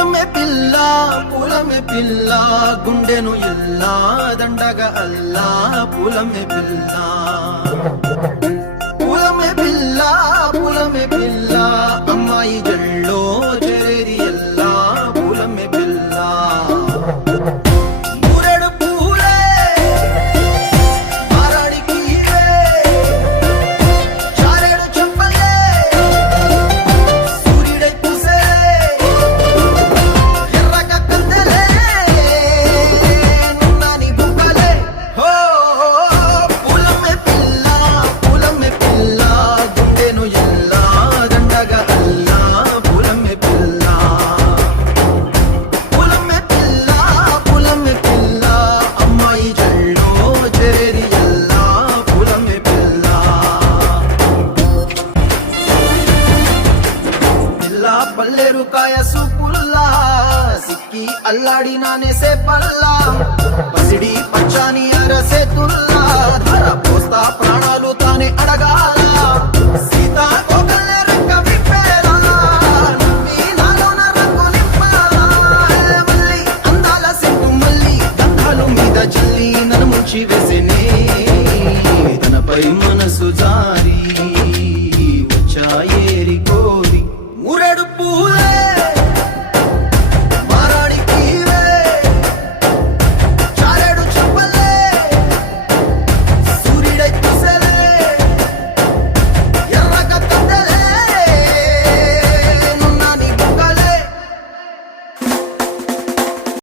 పూలమే పిల్ల గుండెను ఎల్లా దండగ అల్లా పూలమే పిల్ల అమ్మాయి జల్లో చేరేది ఎల్లా పూలమే పిల్ల మూరెడు పూలే మారాడికి చారెడు చెప్పలే సూర్యుడై పూసే ఎర్రగ కందలే నున్నాని బుక్కలే హో పూలమే పిల్ల గుండెను ఎల్లా దండగ అల్లా పూలమే పిల్ల అమ్మాయి జల్లో చేరేది ఎల్లా పూలమే పిల్ల పిల్ల పల్లెరు కాయ సూపుల్లా సిక్కి అల్లాడి నానేసే పల్లా పసిడి పచ్చాని అరసే తుల్లా ధర పోస్తా ప్రాణాలు తానే అడగాల సీతా కోకల్లే రెక్క విప్పేలా నవ్వి నాలోన రంగు నింపాలా మళ్ళీ అందాల సిగ్గు మళ్ళీ గంధాలు మీద జల్లి నన్ను ముంచి వేసేనే తనపై మనసు జారి